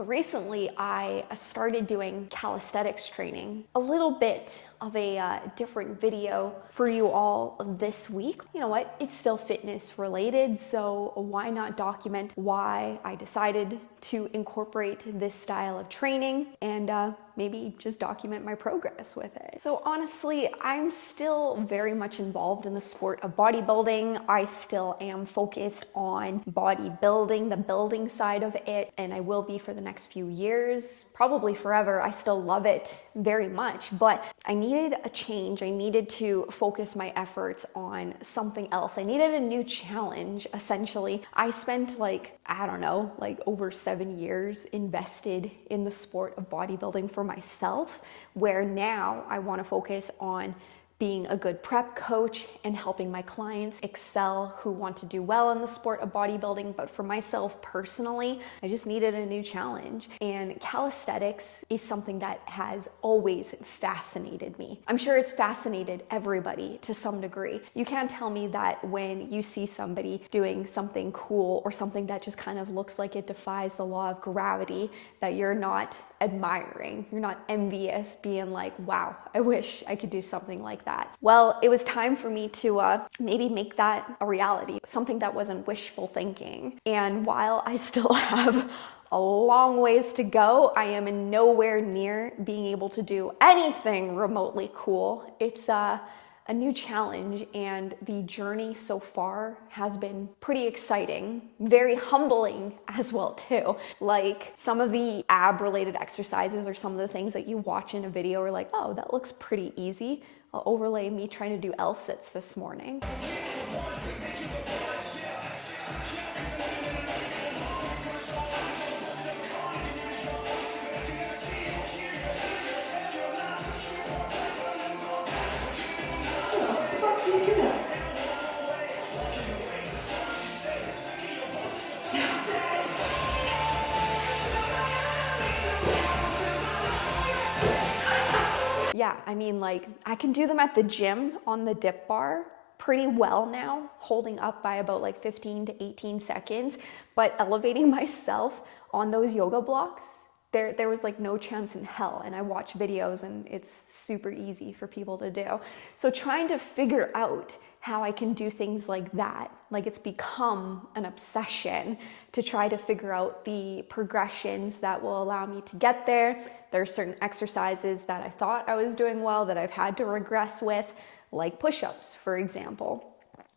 So recently I started doing calisthenics training, a little bit of a different video for you all this week. You know what, it's still fitness related, so why not document why I decided to incorporate this style of training and maybe just document my progress with it. So honestly, I'm still very much involved in the sport of bodybuilding. I still am focused on bodybuilding, the building side of it, and I will be for the next few years, probably forever. I still love it very much, but I needed a change. I needed to focus my efforts on something else. I needed a new challenge, essentially. I spent over 7 years invested in the sport of bodybuilding for myself, where now I want to focus on being a good prep coach and helping my clients excel who want to do well in the sport of bodybuilding. But for myself personally, I just needed a new challenge. And calisthenics is something that has always fascinated me. I'm sure it's fascinated everybody to some degree. You can't tell me that when you see somebody doing something cool or something that just kind of looks like it defies the law of gravity that you're not admiring, you're not envious, being like, wow, I wish I could do something like that. Well, it was time for me to maybe make that a reality, something that wasn't wishful thinking. And while I still have a long ways to go, I am nowhere near being able to do anything remotely cool. It's a new challenge, and the journey so far has been pretty exciting, very humbling as well too. Like some of the ab related exercises or some of the things that you watch in a video are like, oh, that looks pretty easy. I'll overlay me trying to do L-sits this morning. Yeah, I mean, like, I can do them at the gym on the dip bar pretty well now, holding up by about like 15 to 18 seconds, but elevating myself on those yoga blocks, there was like no chance in hell. And I watch videos and it's super easy for people to do. So trying to figure out how I can do things like that, like it's become an obsession to try to figure out the progressions that will allow me to get there. There are certain exercises that I thought I was doing well that I've had to regress with, like push-ups, for example.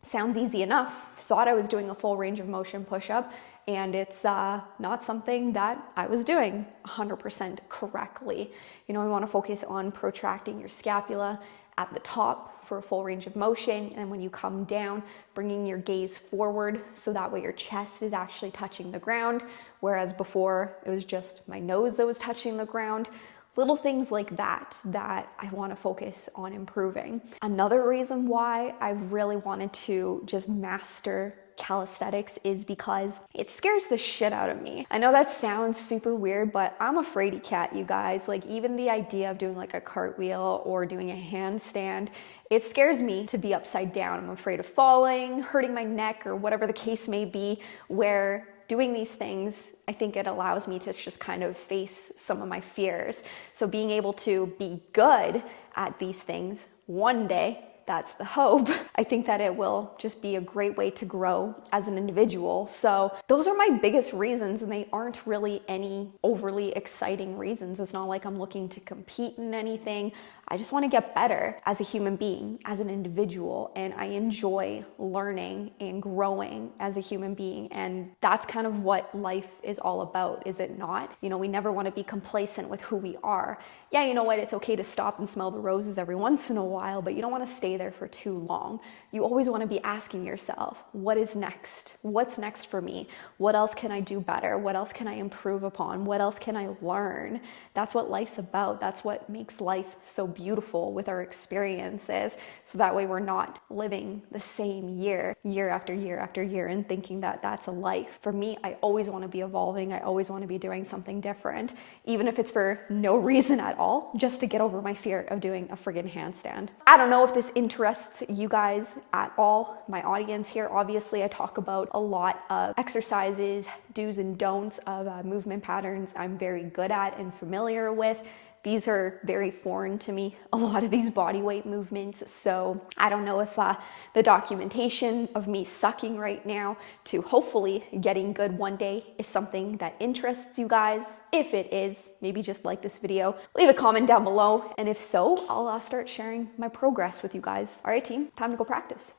Sounds easy enough. Thought I was doing a full range of motion push-up, and it's not something that I was doing 100% correctly. You know, I want to focus on protracting your scapula at the top for a full range of motion, and when you come down, bringing your gaze forward so that way your chest is actually touching the ground, whereas before it was just my nose that was touching the ground. Little things like that I want to focus on improving. Another reason why I've really wanted to just master calisthenics is because it scares the shit out of me. I know that sounds super weird, but I'm a fraidy cat, you guys. Like, even the idea of doing like a cartwheel or doing a handstand, it scares me to be upside down. I'm afraid of falling, hurting my neck, or whatever the case may be, where doing these things, I think it allows me to just kind of face some of my fears. So being able to be good at these things one day, that's the hope. I think that it will just be a great way to grow as an individual. So those are my biggest reasons, and they aren't really any overly exciting reasons. It's not like I'm looking to compete in anything. I just want to get better as a human being, as an individual, and I enjoy learning and growing as a human being. And that's kind of what life is all about, is it not? You know, we never want to be complacent with who we are. Yeah, you know what? It's okay to stop and smell the roses every once in a while, but you don't want to stay there for too long. You always want to be asking yourself, what is next? What's next for me? What else can I do better? What else can I improve upon? What else can I learn? That's what life's about. That's what makes life so beautiful with our experiences. So that way we're not living the same year after year after year and thinking that that's a life. For me, I always want to be evolving. I always want to be doing something different, even if it's for no reason at all, just to get over my fear of doing a friggin' handstand. I don't know if this interests you guys at all, my audience here, obviously I talk about a lot of exercises, do's and don'ts of movement patterns I'm very good at and familiar with. These are very foreign to me, a lot of these bodyweight movements. So I don't know if the documentation of me sucking right now to hopefully getting good one day is something that interests you guys. If it is, maybe just like this video, leave a comment down below. And if so, I'll start sharing my progress with you guys. All right, team, time to go practice.